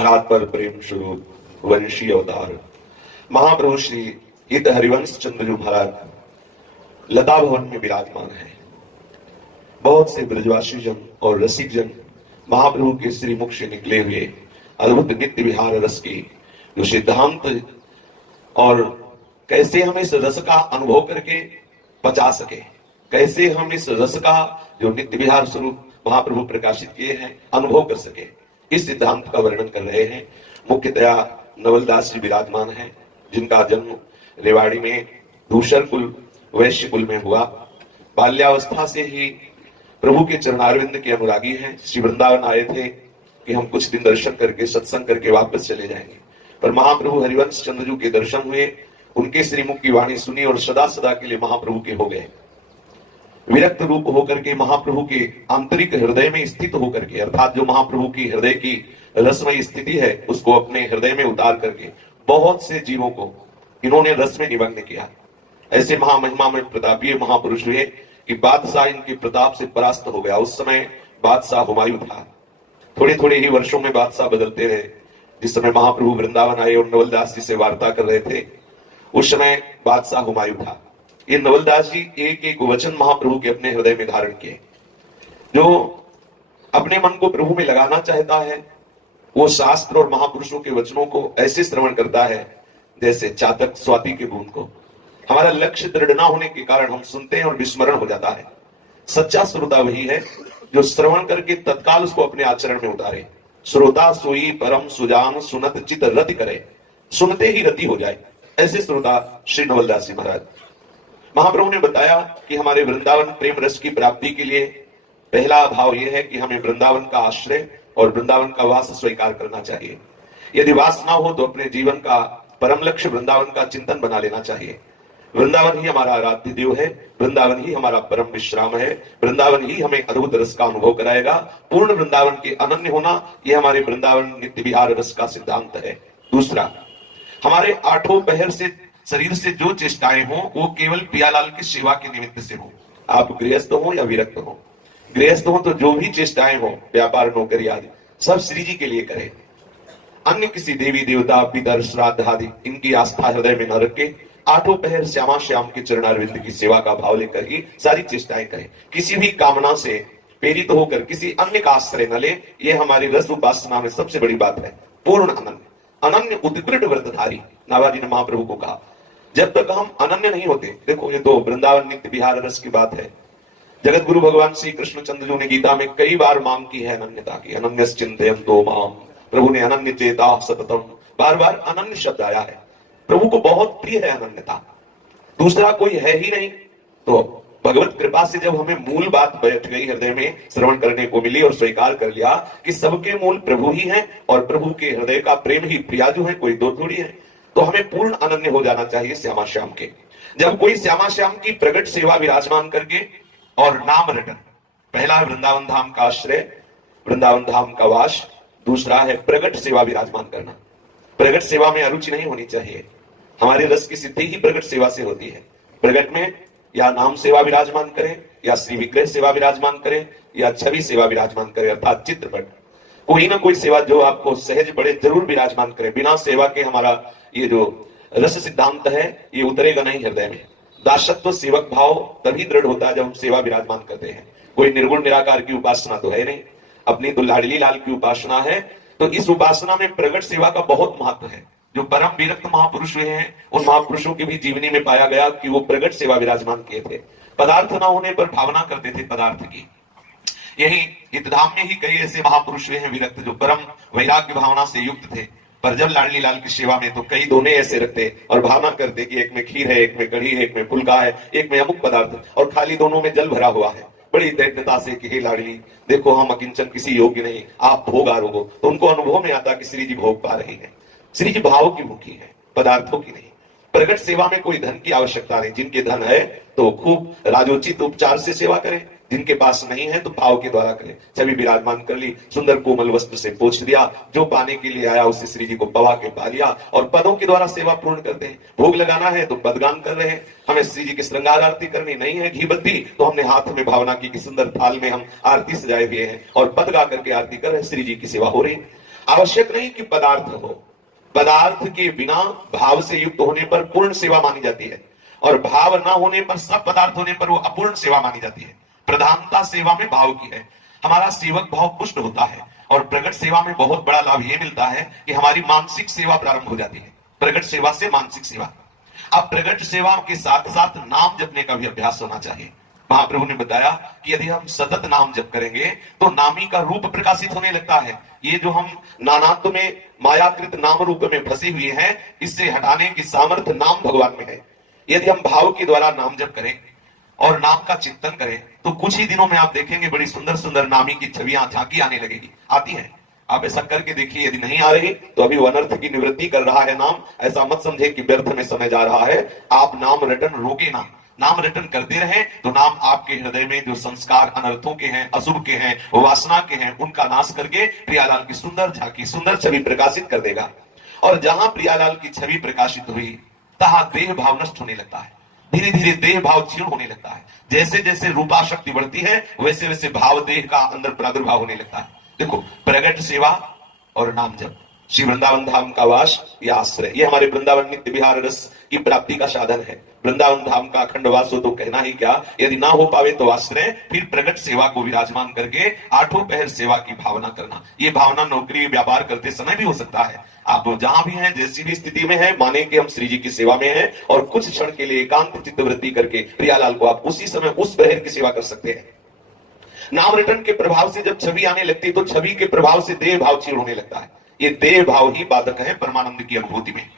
महाराज पर प्रेम स्वरूप वंशी अवतार महाप्रभु श्री हित हरिवंश चंद्रजू महाराज लता भवन में विराजमान है। बहुत से ब्रजवासी जन और रसिक जन महाप्रभु के श्रीमुख से निकले हुए अद्भुत नित्य विहार रस की जो सिद्धांत और कैसे हम इस रस का अनुभव करके पचा सके, कैसे हम इस रस का जो नित्य विहार स्वरूप महाप्रभु प्रकाशित किए हैं अनुभव कर सके, इस सिद्धांत का वर्णन कर रहे हैं। मुख्यतया नवलदास जी विराजमान हैं, जिनका जन्म रेवाड़ी में दूसर कुल वैश्य कुल में हुआ। बाल्यावस्था से ही प्रभु के चरणारविंद के अनुरागी हैं। श्री वृंदावन आए थे कि हम कुछ दिन दर्शन करके सत्संग करके वापस चले जाएंगे, पर महाप्रभु हरिवंश चंद्रजू के दर्शन हुए, उनके श्रीमुख की वाणी सुनी और सदा सदा के लिए महाप्रभु के हो गए। विरक्त रूप होकर के महाप्रभु के आंतरिक हृदय में स्थित होकर के, अर्थात जो महाप्रभु की हृदय की रसमय स्थिति है उसको अपने हृदय में उतार करके बहुत से जीवों को इन्होंने रस में निमग्न किया। ऐसे महामहिमा में प्रतापीय महापुरुष हुए कि बादशाह इनके प्रताप से परास्त हो गया। उस समय बादशाह हुमायूं था। थोड़े थोड़े ही वर्षों में बादशाह बदलते रहे। जिस समय महाप्रभु वृंदावन आए और नवलदास जी से वार्ता कर रहे थे, उस समय बादशाह हुमायूं था। ये नवलदास जी एक एक वचन महाप्रभु के अपने हृदय में धारण किए। जो अपने मन को प्रभु में लगाना चाहता है वो शास्त्र और महापुरुषों के वचनों को ऐसे श्रवण करता है जैसे चातक स्वाति के बूंद को। हमारा लक्ष्य दृढ़ न होने के कारण हम सुनते हैं और विस्मरण हो जाता है। सच्चा श्रोता वही है जो श्रवण करके तत्काल उसको अपने आचरण में उतारे। श्रोता सोई परम सुजान सुनत चित रति करे, सुनते ही रति हो जाए, ऐसे श्रोता श्री नवलदास जी महाराज। महाप्रभु ने बताया कि हमारे वृंदावन प्रेम रस की प्राप्ति के लिए पहला भाव यह है कि हमें वृंदावन का आश्रय और वृंदावन का वास स्वीकार करना चाहिए। यदि वास ना हो तो अपने जीवन का परम लक्ष्य वृंदावन का चिंतन बना लेना चाहिए। वृंदावन ही हमारा आराध्य देव है, वृंदावन ही हमारा परम विश्राम है, वृंदावन ही हमें अद्भुत रस का अनुभव कराएगा। पूर्ण वृंदावन के अनन्य होना यह हमारे वृंदावन नित्य विहार रस का सिद्धांत है। दूसरा, हमारे आठों पहर से शरीर से जो चेष्टाएं हो वो केवल पियालाल की सेवा के निमित्त से हो। आप गृहस्थ हो या विरक्त हो, गृहस्थ हो तो जो भी चेष्टाएं हो, व्यापार नौकरी आदि, सब श्री जी के लिए करें। अन्य किसी देवी देवता पितर श्राद्ध आदि इनकी आस्था हृदय में न रखे, आठों पहर श्यामा श्याम के चरणारविंद की सेवा का भाव लेकर ही सारी चेष्टाएं करें। किसी भी कामना से प्रेरित होकर किसी अन्य का आश्रय न ले। यह हमारी रस उपासना में सबसे बड़ी बात है। पूर्ण अनन्य, अनन्य उत्कृष्ट व्रतधारी नाभाजी ने महाप्रभु को कहा। जब तक हम अनन्य नहीं होते, देखो ये तो वृंदावन नित्य विहार रस की बात है। जगत गुरु भगवान श्री कृष्ण चंद्र ने गीता में कई बार मांग की है अनन्यता की। अनन्य चिंतयन्तो माम, प्रभु ने अनन्य चेता सततम, बार बार अनन्य शब्द आया है। प्रभु को बहुत प्रिय है अनन्यता, दूसरा कोई है ही नहीं। तो भगवत कृपा से जब हमें मूल बात बैठ गई हृदय में, श्रवण करने को मिली और स्वीकार कर लिया कि सबके मूल प्रभु ही हैं और प्रभु के हृदय का प्रेम ही प्रियाजू है, कोई दो थोड़ी है, तो हमें पूर्ण अनन्य हो जाना चाहिए श्यामा श्याम के। जब कोई श्यामा श्याम की प्रगट सेवा विराजमान करके और नाम रटन, पहला है वृंदावन धाम का आश्रय, वृंदावन धाम का वास, दूसरा है प्रगट सेवा विराजमान करना। प्रगट सेवा में अरुचि नहीं होनी चाहिए। हमारे रस की सिद्धि ही प्रगट सेवा से होती है। प्रगट में या नाम सेवा विराजमान करें, या श्री विग्रह सेवा विराजमान करें, या छवि सेवा विराजमान करें, अर्थात चित्रपट, कोई ना कोई सेवा जो आपको सहज बड़े जरूर विराजमान करे। बिना सेवा के हमारा ये जो रस सिद्धांत है ये उतरेगा नहीं हृदय में। दासत्व सेवक भाव तभी दृढ़ होता है जब हम सेवा विराजमान करते हैं। कोई निर्गुण निराकार की उपासना तो है नहीं, अपनी तो लाडली लाल की उपासना है। तो इस उपासना में प्रगट सेवा का बहुत महत्व है। जो परम विरक्त महापुरुष हुए हैं उन महापुरुषों की भी जीवनी में पाया गया कि वो प्रगट सेवा विराजमान किए थे। पदार्थ न होने पर भावना करते थे पदार्थ की। यही हितधाम में ही कई ऐसे महापुरुष हुए हैं विरक्त जो परम वैराग्य भावना से युक्त थे, पर जब लाडली लाल की सेवा में तो कई दोने ऐसे रखते और भावना करते कि एक में खीर है, एक में कढ़ी है, एक में फुलका है, एक में अमुक पदार्थ, और खाली दोनों में जल भरा हुआ है। बड़ी दैन्यता से कि हे लाडली देखो हम अकिंचन किसी योग्य नहीं, आप भोग आरोगो। तो उनको अनुभव में आता कि श्री जी भोग पा रही है। श्री जी भाव की मुखी है, पदार्थों की नहीं। प्रगट सेवा में कोई धन की आवश्यकता नहीं। जिनके धन है तो खूब राजोचित उपचार से सेवा करें, जिनके पास नहीं है तो भाव के द्वारा करें। छवि विराजमान कर ली, सुंदर कोमल वस्त्र से पोंछ दिया, जो पाने के लिए आया उसे श्री जी को पवा के पा लिया, और पदों के द्वारा सेवा पूर्ण करते हैं। भोग लगाना है तो पदगान कर रहे हैं। हमें श्री जी की श्रृंगार आरती करनी नहीं है, घी बत्ती, तो हमने हाथ में भावना की कि सुंदर थाल में हम आरती सजाए हुए हैं और पद गा करके आरती कर रहे हैं, श्री जी की सेवा हो रही है। आवश्यक नहीं कि पदार्थ हो, पदार्थ के बिना भाव से युक्त होने पर पूर्ण सेवा मानी जाती है, और भाव ना होने पर, सब पदार्थ होने पर वो अपूर्ण सेवा मानी जाती है। प्रधानता सेवा में भाव की है। हमारा सेवक भाव पुष्ट होता है, और प्रगट सेवा में बहुत बड़ा लाभ यह मिलता है कि हमारी मानसिक सेवा प्रारंभ हो जाती है। प्रगट सेवा से मानसिक सेवा। अब प्रगट सेवा के साथ साथ नाम जपने का भी अभ्यास होना चाहिए। महाप्रभु ने बताया कि यदि हम सतत नाम जप करेंगे तो नामी का रूप प्रकाशित होने लगता है। ये जो हम नानात्व में मायाकृत नाम रूप में फंसे हुए हैं, इससे हटाने की सामर्थ्य नाम भगवान में है। यदि हम भाव के द्वारा नाम जप करें और नाम का चिंतन करें तो कुछ ही दिनों में आप देखेंगे बड़ी सुंदर सुंदर नामी की छवियां, झांकी आने लगेगी। आती है, आप ऐसा करके देखिए। यदि नहीं आ रही तो अभी वो अनर्थ की निवृत्ति कर रहा है नाम। ऐसा मत समझे कि व्यर्थ में समय जा रहा है। आप नाम रटन रोके ना, नाम रटन करते रहे तो नाम आपके हृदय में जो संस्कार अनर्थों के हैं, अशुभ के हैं, वासना के हैं, उनका नाश करके प्रियालाल की सुंदर झांकी, सुंदर छवि प्रकाशित कर देगा। और जहां प्रियालाल की छवि प्रकाशित हुई तहां देह भाव नष्ट होने लगता है। धीरे धीरे देह भाव क्षीण होने लगता है। जैसे जैसे रूपा शक्ति बढ़ती है वैसे वैसे भाव देह का अंदर प्रादुर्भाव होने लगता है। देखो, प्रगट सेवा और नाम जप, श्री वृंदावन धाम का वास, यह आश्रय, ये हमारे वृंदावन नित्य विहार रस की प्राप्ति का साधन है। वृंदावन धाम का अखंड वास हो तो कहना ही क्या। यदि ना हो पावे तो आश्रय, फिर प्रगट सेवा को विराजमान करके आठों पहर सेवा की भावना करना। ये भावना नौकरी व्यापार करते समय भी हो सकता है। आप जहां भी हैं, जैसी भी स्थिति में हैं, माने कि हम श्री जी की सेवा में हैं और कुछ क्षण के लिए एकांत चित्तवृत्ति करके प्रियालाल को आप उसी समय उस प्रहर की सेवा कर सकते हैं। नाम रटन के प्रभाव से जब छवि आने लगती है तो छवि के प्रभाव से देह भाव क्षीण होने लगता है। ये देह भाव ही बाधक है परमानंद की अनुभूति में।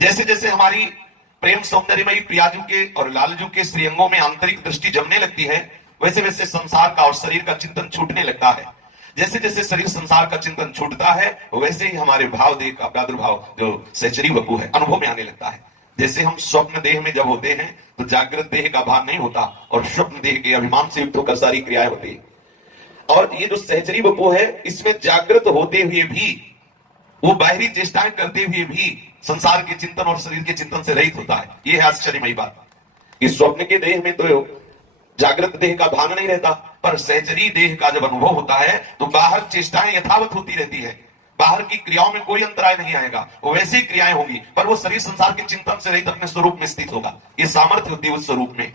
जैसे जैसे हमारी प्रेम सौंदर्यमयी प्रियाजू के और लालजू के श्रीअंगों में आंतरिक दृष्टि जमने लगती है, वैसे वैसे संसार का और शरीर का चिंतन छूटने लगता है। जैसे जैसे शरीर संसार का चिंतन छूटता है वैसे ही हमारे भाव देह का प्रादुर्भाव, जो सहचरी वपु है, अनुभव में आने लगता है। जैसे हम स्वप्न देह में जब होते हैं तो जागृत देह का भान नहीं होता और स्वप्न देह के अभिमान से युक्त होकर सारी क्रियाएं होती है। और ये जो सहचरी वपु है, इसमें जागृत होते हुए भी, वो बाहरी चेष्टाएं करते हुए भी संसार के चिंतन और शरीर के चिंतन से रहित होता है। यह है आश्चर्यमयी बात। इस स्वप्न के देह में तो जागृत देह का भान नहीं रहता, पर सहचरी देह का जब अनुभव होता है तो बाहर चेष्टाएं यथावत होती रहती है। बाहर की क्रियाओं में कोई अंतराय नहीं आएगा, वो वैसी क्रियाएं होंगी, पर वो शरीर संसार के चिंतन से रहित अपने स्वरूप में स्थित होगा। ये सामर्थ्य होती है उस स्वरूप में।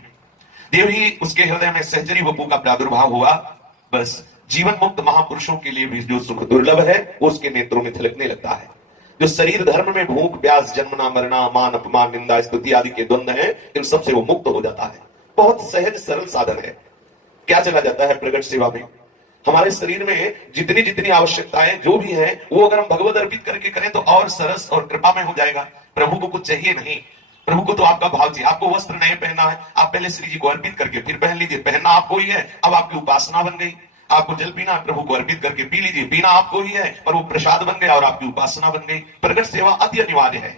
देव ही उसके हृदय में सहचरी वपु का प्रादुर्भाव हुआ। बस जीवन मुक्त महापुरुषों के लिए भी जो सुख दुर्लभ है वो उसके नेत्रों में झलकने लगता है। जो शरीर धर्म में भूख प्यास, जन्मना मरना, मान अपमान, निंदा स्तुति आदि के द्वंद्व हैं, इन सबसे वो मुक्त हो जाता है। बहुत सहज सरल साधन है। क्या चला जाता है प्रगट सेवा में? हमारे शरीर में जितनी जितनी आवश्यकताएं जो भी हैं, वो अगर हम भगवत अर्पित करके करें तो और सरस और कृपा में हो जाएगा। प्रभु को कुछ चाहिए नहीं, प्रभु को तो आपका भाव चाहिए। आपको वस्त्र नहीं पहनना है, आप पहले श्री जी को अर्पित करके फिर पहन लीजिए। पहनना आपको ही है, अब आपकी उपासना बन गई। आपको जल पीना है, प्रभु को अर्पित करके पी लीजिए। पीना आपको ही है, पर वो प्रसाद बन गया और आपकी उपासना बन गई। प्रगट सेवा अति अनिवार्य है।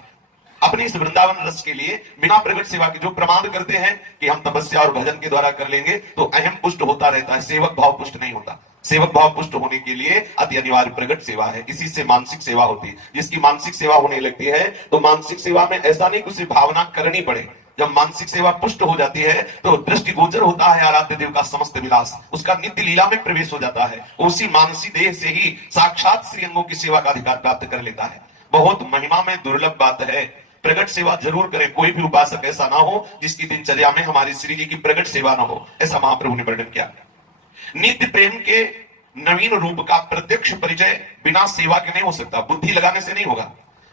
अपनी इस वृंदावन रस के लिए बिना प्रगट सेवा के जो प्रमाण करते हैं कि हम तपस्या और भजन के द्वारा कर लेंगे, तो अहम पुष्ट होता रहता है, सेवक भाव पुष्ट नहीं होता। सेवक भाव पुष्ट होने के लिए अति अनिवार्य प्रगट सेवा है। इसी से मानसिक सेवा होती है। जिसकी मानसिक सेवा होने लगती है तो मानसिक सेवा में ऐसा नहीं कि उसे भावना करनी पड़े। जब मानसिक सेवा पुष्ट हो जाती है तो दृष्टि गोचर होता है आराध्य देव का समस्त विलास, उसका नित्य लीला में प्रवेश हो जाता है। उसी मानसी देह से ही साक्षात श्रीअंगों की सेवा का अधिकार प्राप्त कर लेता है। बहुत महिमा में दुर्लभ बात है। प्रगट सेवा जरूर करें। कोई भी उपासक ऐसा ना हो जिसकी दिनचर्या में हमारी श्री जी की प्रगट सेवा ना हो, ऐसा महाप्रभु ने वर्णन किया। नित्य प्रेम के नवीन रूप का प्रत्यक्ष परिचय बिना सेवा के नहीं हो सकता। बुद्धि लगाने से नहीं होगा।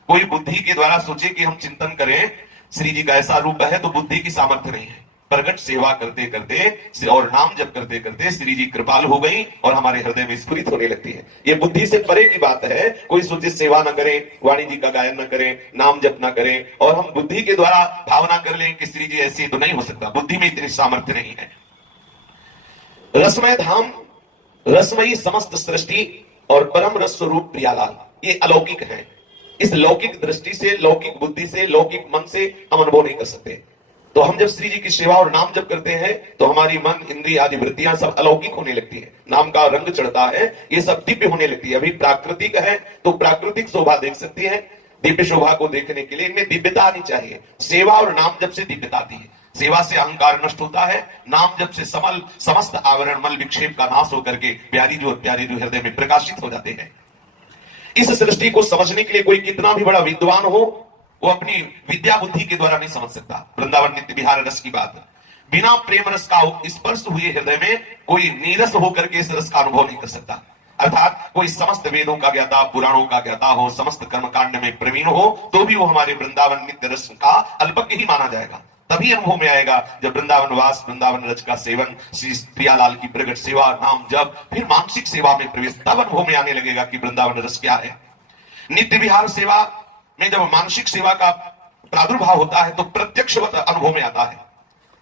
कोई बुद्धि के द्वारा सोचे कि हम चिंतन करें श्री जी का ऐसा रूप है, तो बुद्धि की सामर्थ्य नहीं है। प्रगट सेवा करते करते और नाम जप करते करते श्री जी कृपालु हो गई और हमारे हृदय में स्फुरित होने लगती है। ये बुद्धि से परे की बात है। कोई सोचे सेवा न करें, वाणी जी का गायन न करें, नाम जप न करें और हम बुद्धि के द्वारा भावना कर लें कि श्री जी ऐसी, तो नहीं हो सकता। बुद्धि में इतनी सामर्थ्य नहीं है। रसमय धाम, रसमयी समस्त सृष्टि और परम रस स्वरूप प्रियालाल, ये अलौकिक है। इस लौकिक दृष्टि से, लौकिक बुद्धि से, लौकिक मन से हम अनुभव नहीं कर सकते। तो हम जब श्री जी की सेवा और नाम जप करते हैं तो हमारी मन, इंद्रिय आदि वृत्तियां सब अलौकिक होने लगती है। नाम का रंग चढ़ता है, ये सब दिव्य होने लगती है। अभी प्राकृतिक है तो प्राकृतिक शोभा देख सकती है। दिव्य शोभा को देखने के लिए इनमें दिव्यता आनी चाहिए। सेवा और नाम जप से दिव्यता आती है। सेवा से अहंकार नष्ट होता है, नाम जप से समस्त आवरण मल विक्षेप का नाश होकर के प्यारी जो हृदय में प्रकाशित हो जाते हैं। इस सृष्टि को समझने के लिए कोई कितना भी बड़ा विद्वान हो, वो अपनी विद्या बुद्धि के द्वारा नहीं समझ सकता। वृंदावन नित्य विहार रस की बात, बिना प्रेम रस का स्पर्श हुए हृदय में कोई नीरस होकर के इस रस का अनुभव नहीं कर सकता। अर्थात कोई समस्त वेदों का ज्ञाता, पुराणों का ज्ञाता हो, समस्त कर्मकांड में प्रवीण हो, तो भी वो हमारे वृंदावन नित्य रस का अल्पज्ञ ही माना जाएगा। तभी अनुभव में आएगा जब वृंदावन वास, वृंदावन रज का सेवन, श्री प्रियालाल की प्रगट सेवा, नाम जप, फिर मानसिक सेवा में प्रवेश, तब अनुभव में आने लगेगा कि वृंदावन रस क्या है। नित्य विहार सेवा में जब मानसिक सेवा का प्रादुर्भाव होता है तो प्रत्यक्षवत अनुभव में आता है।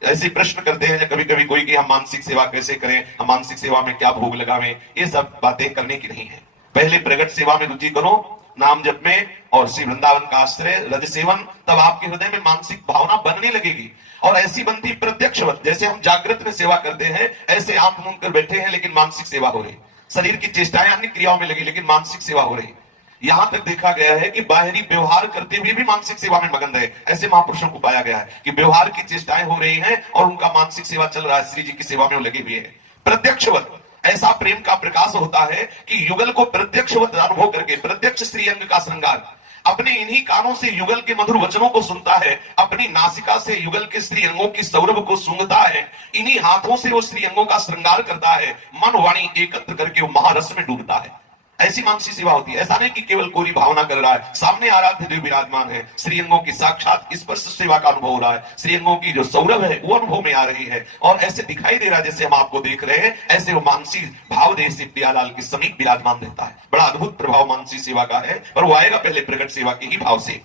ऐसे प्रश्न करते हैं कभी कभी कोई कि हम मानसिक सेवा कैसे करें, हम मानसिक सेवा में क्या भोग लगावें, ये सब बातें करने की नहीं है। पहले प्रगट सेवा में रुचि करो, नाम जप में और श्री वृंदावन का आश्रय रज सेवन, तब आपके हृदय में मानसिक भावना बनने लगेगी। और ऐसी बनती प्रत्यक्षवत, जैसे हम जागृत में सेवा करते हैं, ऐसे आंख मूंद कर बैठे हैं लेकिन मानसिक सेवा हो रही, शरीर की चेष्टाएं अन्य क्रियाओं में लगी लेकिन मानसिक सेवा हो रही। यहां तक देखा गया है कि बाहरी व्यवहार करते हुए भी मानसिक सेवा में मगन रहे, ऐसे महापुरुषों को पाया गया है कि व्यवहार की चेष्टाएं हो रही हैं और उनका मानसिक सेवा चल रहा है, श्री जी की सेवा में वो लगे हुए हैं। प्रत्यक्षवत ऐसा प्रेम का प्रकाश होता है कि युगल को प्रत्यक्षवत अनुभव करके, प्रत्यक्ष श्री अंग का श्रृंगार, अपने इन्हीं कानों से युगल के मधुर वचनों को सुनता है, अपनी नासिका से युगल के श्री अंगों की सौरभ को सूंघता है, इन्हीं हाथों से वो श्री अंगों का श्रृंगार करता है, मन वाणी एकत्र करके वो महारस में डूबता है। ऐसी मानसिक सेवा होती है। ऐसा नहीं कि केवल कोरी भावना कर रहा है, सामने आराध्य देव विराजमान है, श्रीअंगों की साक्षात स्पर्श सेवा का अनुभव हो रहा है, श्रीअंगों की जो सौरभ है वो अनुभव में आ रही है और ऐसे दिखाई दे रहा है जैसे हम आपको देख रहे हैं, ऐसे वो मानसिक भाव देह से प्रियालाल के समीप विराजमान रहता है। बड़ा अद्भुत प्रभाव मानसिक सेवा का है, पर वो आएगा पहले प्रगट सेवा के ही भाव से।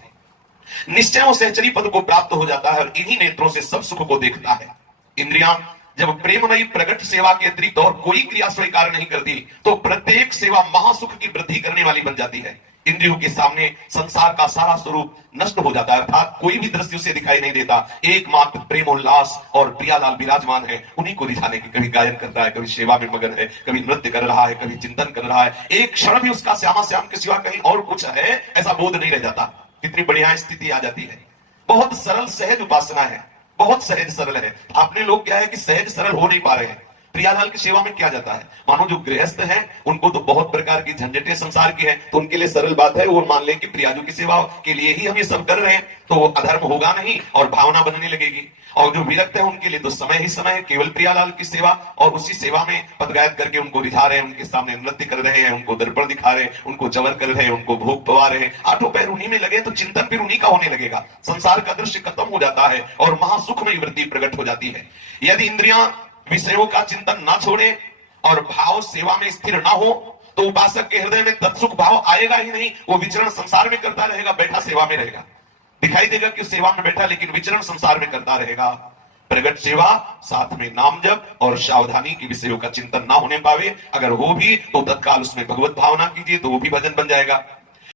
निश्चय वो सहचरी पद को प्राप्त हो जाता है और इन्हीं नेत्रों से सब सुख को देखता है। इंद्रियां जब प्रेममयी प्रगट सेवा के अतिरिक्त और कोई क्रिया स्वीकार नहीं करती तो प्रत्येक सेवा महासुख की वृद्धि करने वाली बन जाती है। इंद्रियों के सामने संसार का सारा स्वरूप नष्ट हो जाता है, अर्थात कोई भी दृश्य उसे दिखाई नहीं देता। एकमात्र प्रेमोल्लास और प्रियालाल विराजमान है, उन्हीं को रिझाने की, कभी गायन कर रहा है, कभी सेवा में मगन है, कभी नृत्य कर रहा है, कभी चिंतन कर रहा है। एक क्षण भी उसका श्यामा श्याम के सिवा कहीं और कुछ है ऐसा बोध नहीं रह जाता। कितनी बढ़िया स्थिति आ जाती है। बहुत सरल सहज उपासना है, बहुत सहज सरल है। अपने लोग क्या है कि सहज सरल हो नहीं पा रहे हैं। प्रियालाल की सेवा में क्या जाता है, मानो जो गृहस्थ हैं उनको तो बहुत प्रकार की झंझटें संसार की हैं, तो उनके लिए सरल बात है वो मान ले कि प्रियाजू की सेवा के लिए ही हम ये सब कर रहे हैं, तो वो अधर्म होगा नहीं और भावना बनने लगेगी। और जो विरक्त है उनके लिए तो समय ही समय है, केवल प्रियालाल की सेवा, और उसी सेवा में पदगायत करके उनको रिझा रहे हैं, उनके सामने नृत्य कर रहे हैं, उनको दर्पण दिखा रहे हैं, उनको जवर कर रहे हैं, उनको भोग पवा रहे हैं। आठों पैर उन्हीं में लगे तो चिंतन फिर उन्हीं का होने लगेगा, संसार का दृश्य खत्म हो जाता है और महासुखमयी वृत्ति प्रकट हो जाती है। यदि इंद्रियां विषयों का चिंतन ना छोड़े और भाव सेवा में स्थिर ना हो तो उपासक के हृदय में तत्सुख भाव आएगा ही नहीं। वो विचरण संसार में करता रहेगा, बैठा सेवा में रहेगा, दिखाई देगा कि सेवा में बैठा लेकिन विचरण संसार में करता रहेगा। प्रगट सेवा साथ में नाम जप और सावधानी की विषयों का चिंतन ना होने पावे, अगर हो भी तो तत्काल उसमें भगवत भावना कीजिए तो वो भी भजन बन जाएगा।